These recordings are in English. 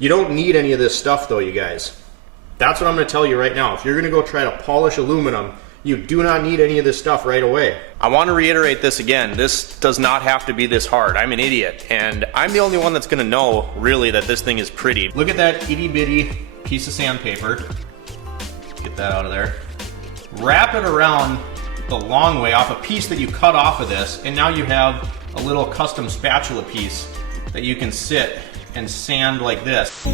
You don't need any of this stuff though, you guys. That's what I'm going to tell you right now. If you're going to go try to polish aluminum, you do not need any of this stuff right away. I want to reiterate this again. This does not have to be this hard. I'm an idiot, and I'm the only one that's going to know really that this thing is pretty. Look at that itty bitty piece of sandpaper. Get that out of there. Wrap it around the long way off a piece that you cut off of this, and now you have a little custom spatula piece that you can sit and sand like this.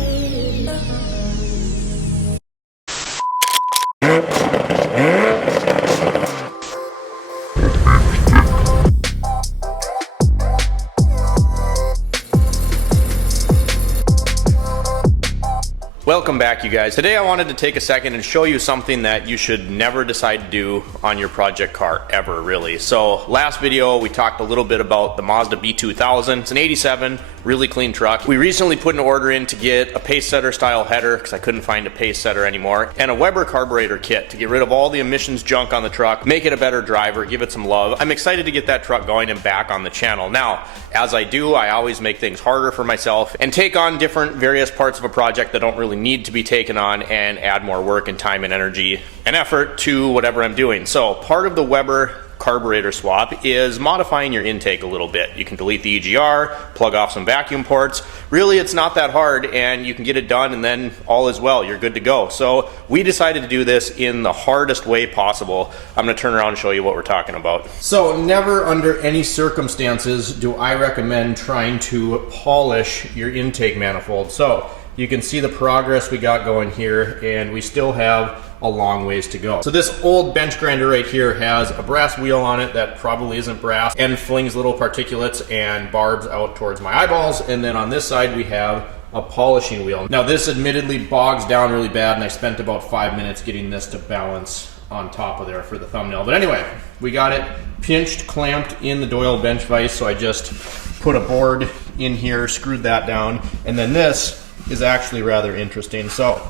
Welcome back, you guys. Today I wanted to take a second and show you something that you should never decide to do on your project car, ever, really. So last video we talked a little bit about the Mazda B2000. It's an 87, really clean truck. We recently put an order in to get a pace setter style header because I couldn't find a pace setter anymore, and a Weber carburetor kit to get rid of all the emissions junk on the truck, make it a better driver, give it some love. I'm excited to get that truck going and back on the channel. Now, as I do, I always make things harder for myself and take on different various parts of a project that don't really need to be taken on and add more work and time and energy and effort to whatever I'm doing. So part of the Weber carburetor swap is modifying your intake a little bit. You can delete the EGR, plug off some vacuum ports. Really, it's not that hard, and you can get it done, and then all is well. You're good to go. So we decided to do this in the hardest way possible. I'm going to turn around and show you what we're talking about. So never under any circumstances do I recommend trying to polish your intake manifold. So you can see the progress we got going here, and we still have a long ways to go. So this old bench grinder right here has a brass wheel on it that probably isn't brass and flings little particulates and barbs out towards my eyeballs. And then on this side we have a polishing wheel. Now this admittedly bogs down really bad, and I spent about 5 minutes getting this to balance on top of there for the thumbnail. But anyway, we got it pinched, clamped in the Doyle bench vise. So I just put a board in here, screwed that down, and then this is actually rather interesting. So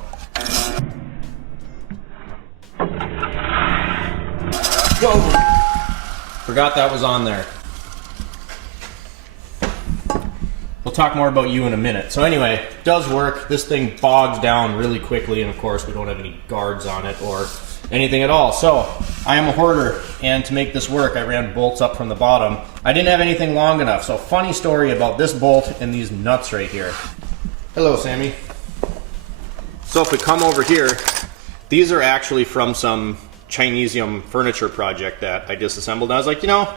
whoa, forgot that was on there. We'll talk more about you in a minute. So anyway, it does work. This thing bogs down really quickly, and of course we don't have any guards on it or anything at all. So I am a hoarder, and to make this work I ran bolts up from the bottom. I didn't have anything long enough. So funny story about this bolt and these nuts right here. Hello, Sammy. So if we come over here, these are actually from some Chinesium furniture project that I disassembled. I was like, you know,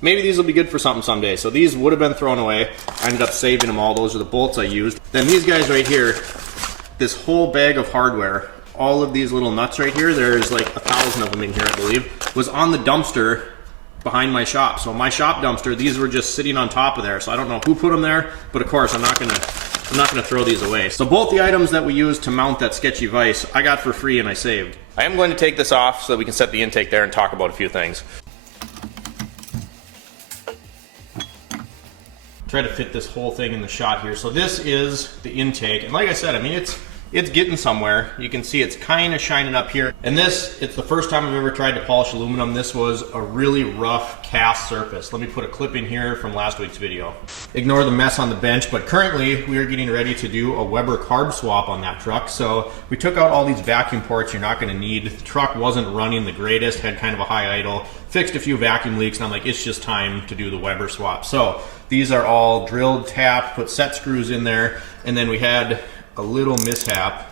maybe these will be good for something someday. So these would have been thrown away. I ended up saving them all. Those are the bolts I used. Then these guys right here, this whole bag of hardware, all of these little nuts right here, there's like 1,000 of them in here, I believe, was on the dumpster behind my shop. So my shop dumpster, these were just sitting on top of there. So I don't know who put them there, but of course I'm not gonna throw these away. So both the items that we used to mount that sketchy vise, I got for free and I saved. I am going to take this off so that we can set the intake there and talk about a few things. Try to fit this whole thing in the shot here. So this is the intake, and like I said, I mean, it's getting somewhere. You can see it's kind of shining up here. And this, it's the first time I've ever tried to polish aluminum. This was a really rough cast surface. Let me put a clip in here from last week's video. Ignore the mess on the bench, but currently we are getting ready to do a Weber carb swap on that truck. So we took out all these vacuum ports you're not gonna need. The truck wasn't running the greatest, had kind of a high idle, fixed a few vacuum leaks, and I'm like, it's just time to do the Weber swap. So these are all drilled, tapped, put set screws in there, and then we had a little mishap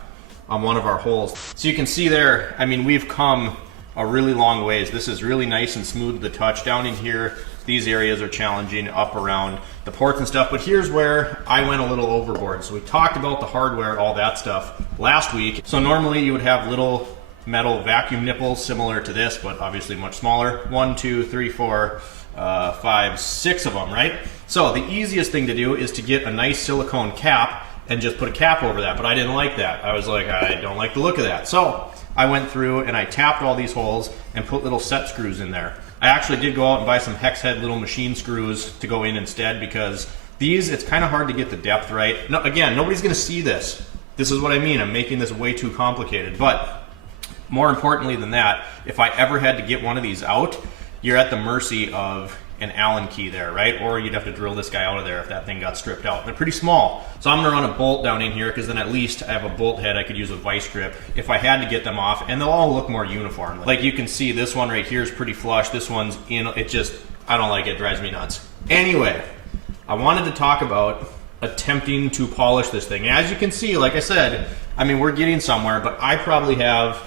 on one of our holes. So you can see there, I mean, we've come a really long ways. This is really nice and smooth to the touch. Down in here, these areas are challenging up around the ports and stuff, but here's where I went a little overboard. So we talked about the hardware, all that stuff last week. So normally you would have little metal vacuum nipples similar to this, but obviously much smaller. 1, 2, 3, 4, 5, 6 of them, right? So the easiest thing to do is to get a nice silicone cap and just put a cap over that, but I didn't like that. I was like, I don't like the look of that. So I went through and I tapped all these holes and put little set screws in there. I actually did go out and buy some hex head little machine screws to go in instead, because these, it's kind of hard to get the depth right. No, again, nobody's gonna see this. This is what I mean, I'm making this way too complicated. But more importantly than that, if I ever had to get one of these out, you're at the mercy of an Allen key there, right? Or you'd have to drill this guy out of there if that thing got stripped out. They're pretty small. So I'm gonna run a bolt down in here because then at least I have a bolt head I could use a vice grip if I had to get them off, and they'll all look more uniform. Like you can see, this one right here is pretty flush. This one's in, it just, I don't like it, drives me nuts. Anyway, I wanted to talk about attempting to polish this thing. As you can see, like I said, I mean, we're getting somewhere, but I probably have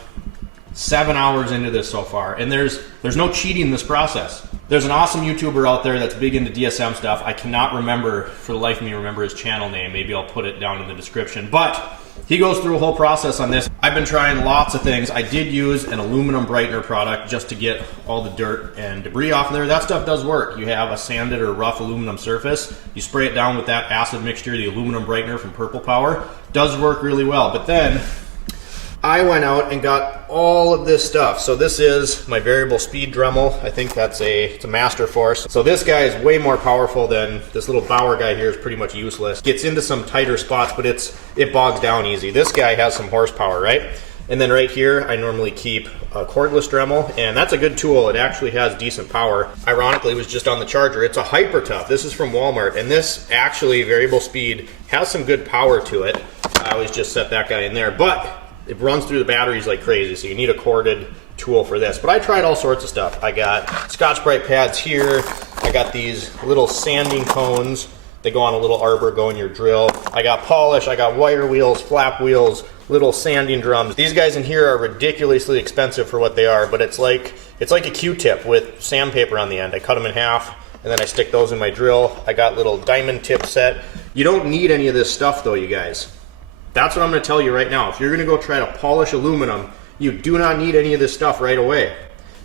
7 hours into this so far, and there's no cheating this process. There's an awesome YouTuber out there that's big into DSM stuff. I cannot remember, for the life of me, remember his channel name. Maybe I'll put it down in the description. But he goes through a whole process on this. I've been trying lots of things. I did use an aluminum brightener product just to get all the dirt and debris off of there. That stuff does work. You have a sanded or rough aluminum surface. You spray it down with that acid mixture, the aluminum brightener from Purple Power. Does work really well. But then I went out and got all of this stuff. So this is my variable speed Dremel. I think it's a Master Force. So this guy is way more powerful than this little Bauer guy here. Is pretty much useless. Gets into some tighter spots, but it bogs down easy. This guy has some horsepower, right? And then right here, I normally keep a cordless Dremel, and that's a good tool. It actually has decent power. Ironically, it was just on the charger. It's a Hyper Tough. This is from Walmart, and this actually, variable speed, has some good power to it. I always just set that guy in there, but it runs through the batteries like crazy, so you need a corded tool for this. But I tried all sorts of stuff. I got Scotch-Brite pads here. I got these little sanding cones. They go on a little arbor, go in your drill. I got polish, I got wire wheels, flap wheels, little sanding drums. These guys in here are ridiculously expensive for what they are, but it's like a Q-tip with sandpaper on the end. I cut them in half, and then I stick those in my drill. I got little diamond tip set. You don't need any of this stuff though, you guys. That's what I'm gonna tell you right now. If you're gonna go try to polish aluminum, you do not need any of this stuff right away.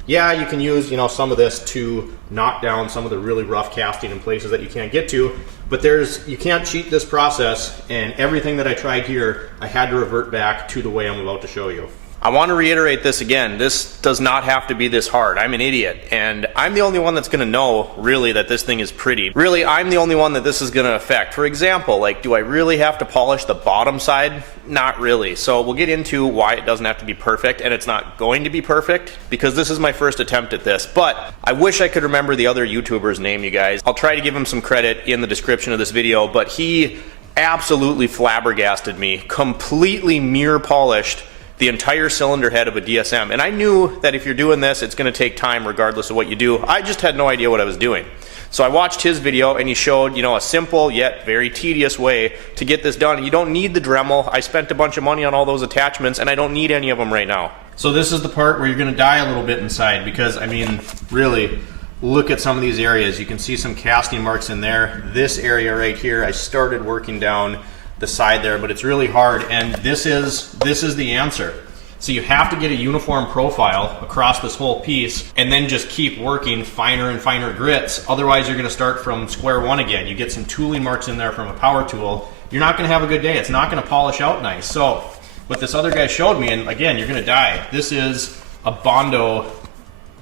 Yeah, you can use, some of this to knock down some of the really rough casting in places that you can't get to, but you can't cheat this process, and everything that I tried here, I had to revert back to the way I'm about to show you. I want to reiterate this again. This does not have to be this hard. I'm an idiot, and I'm the only one that's going to know, really, that this thing is pretty. Really, I'm the only one that this is going to affect. For example, like, do I really have to polish the bottom side? Not really. So we'll get into why it doesn't have to be perfect, and it's not going to be perfect, because this is my first attempt at this. But I wish I could remember the other YouTuber's name, you guys. I'll try to give him some credit in the description of this video, but he absolutely flabbergasted me. Completely mirror polished the entire cylinder head of a DSM. And I knew that if you're doing this, it's gonna take time regardless of what you do. I just had no idea what I was doing. So I watched his video, and he showed, a simple yet very tedious way to get this done. You don't need the Dremel. I spent a bunch of money on all those attachments, and I don't need any of them right now. So this is the part where you're gonna die a little bit inside, because I mean, really, look at some of these areas. You can see some casting marks in there. This area right here, I started working down the side there, but it's really hard, and this is the answer. So you have to get a uniform profile across this whole piece, and then just keep working finer and finer grits. Otherwise, you're gonna start from square one again. You get some tooling marks in there from a power tool, you're not gonna have a good day. It's not gonna polish out nice. So what this other guy showed me, and again, you're gonna die. This is a Bondo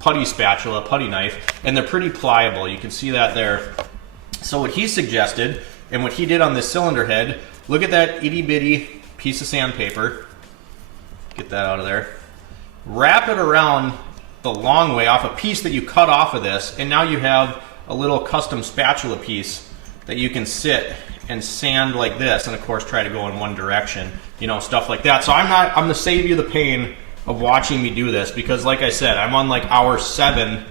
putty spatula, putty knife, and they're pretty pliable. You can see that there. So what he suggested, and what he did on this cylinder head, look at that itty bitty piece of sandpaper. Get that out of there. Wrap it around the long way off a piece that you cut off of this, and now you have a little custom spatula piece that you can sit and sand like this, and of course try to go in one direction, stuff like that. So I'm gonna save you the pain of watching me do this, because like I said, I'm on like hour 7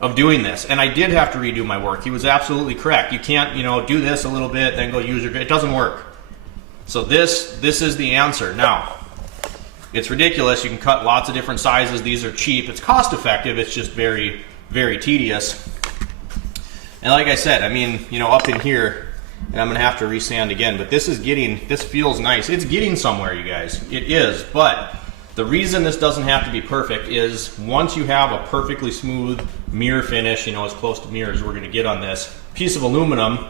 of doing this, and I did have to redo my work. He was absolutely correct. You can't, do this a little bit, then go use your, it doesn't work. So this is the answer. Now, it's ridiculous. You can cut lots of different sizes. These are cheap. It's cost effective. It's just very, very tedious. And like I said, I mean, up in here, and I'm gonna have to resand again, but this feels nice. It's getting somewhere, you guys. It is, but the reason this doesn't have to be perfect is once you have a perfectly smooth mirror finish, as close to mirror as we're gonna get on this piece of aluminum,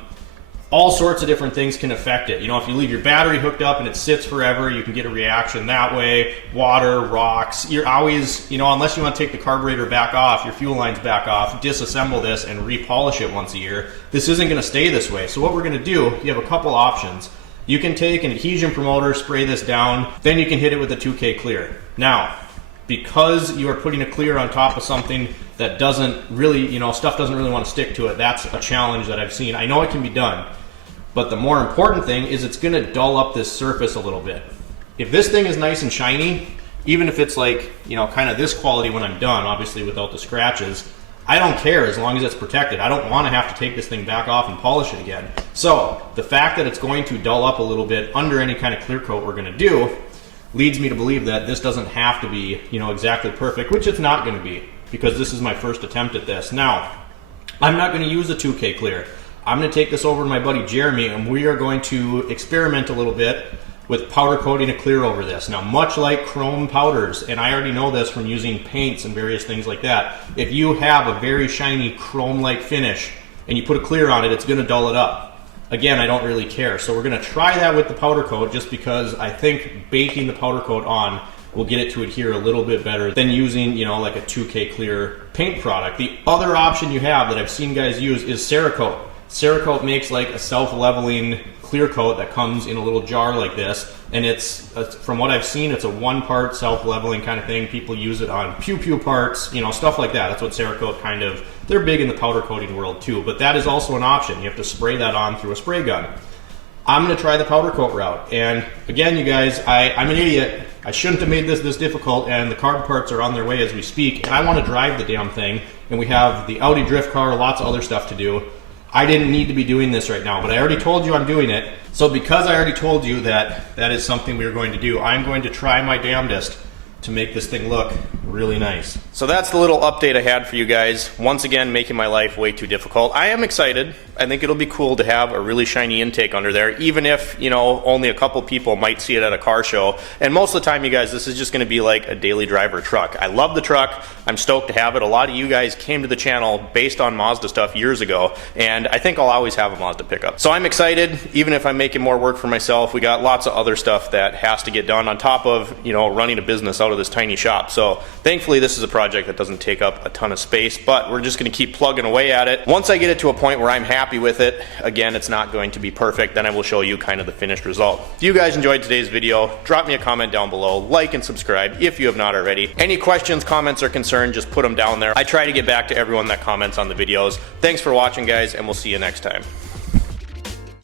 all sorts of different things can affect it. If you leave your battery hooked up and it sits forever, you can get a reaction that way. Water, rocks, you're always, unless you want to take the carburetor back off, your fuel lines back off, disassemble this and repolish it once a year. This isn't going to stay this way. So what we're going to do, you have a couple options. You can take an adhesion promoter, spray this down, then you can hit it with a 2K clear. Now, because you are putting a clear on top of something that doesn't really, you know, stuff doesn't really want to stick to it, that's a challenge that I've seen. I know it can be done, but the more important thing is it's going to dull up this surface a little bit. If this thing is nice and shiny, even if it's like, you know, kind of this quality when I'm done, obviously without the scratches, I don't care as long as it's protected. I don't want to have to take this thing back off and polish it again. So the fact that it's going to dull up a little bit under any kind of clear coat we're going to do leads me to believe that this doesn't have to be, you know, exactly perfect, which it's not going to be, because this is my first attempt at this. Now, I'm not going to use a 2K clear. I'm going to take this over to my buddy Jeremy, and we are going to experiment a little bit with powder coating a clear over this. Now, much like chrome powders, and I already know this from using paints and various things like that, if you have a very shiny chrome-like finish and you put a clear on it, it's going to dull it up. Again, I don't really care. So we're going to try that with the powder coat, just because I think baking the powder coat on will get it to adhere a little bit better than using, you know, like a 2K clear paint product. The other option you have that I've seen guys use is Cerakote. Cerakote makes like a self-leveling clear coat that comes in a little jar like this, and it's from what I've seen, it's a one-part self-leveling kind of thing. People use it on pew-pew parts, you know, stuff like that. That's what Cerakote kind of, they're big in the powder coating world too, but that is also an option. You have to spray that on through a spray gun. I'm going to try the powder coat route, and again, you guys, I'm an idiot. I shouldn't have made this difficult, and the card parts are on their way as we speak, and I want to drive the damn thing, and we have the Audi drift car, lots of other stuff to do. I didn't need to be doing this right now, but I already told you I'm doing it. So because I already told you that that is something we are going to do, I'm going to try my damnedest to make this thing look really nice. So that's the little update I had for you guys. Once again, making my life way too difficult. I am excited. I think it'll be cool to have a really shiny intake under there, even if, you know, only a couple people might see it at a car show. And most of the time, you guys, this is just going to be like a daily driver truck. I love the truck. I'm stoked to have it. A lot of you guys came to the channel based on Mazda stuff years ago, and I think I'll always have a Mazda pickup. So I'm excited, even if I'm making more work for myself. We got lots of other stuff that has to get done on top of, you know, running a business out of this tiny shop. So thankfully, this is a project that doesn't take up a ton of space, but we're just going to keep plugging away at it. Once I get it to a point where I'm happy with it, again, it's not going to be perfect, then I will show you kind of the finished result. If you guys enjoyed today's video, drop me a comment down below, like and subscribe if you have not already. Any questions, comments, or concerns, just put them down there. I try to get back to everyone that comments on the videos. Thanks for watching, guys, and we'll see you next time.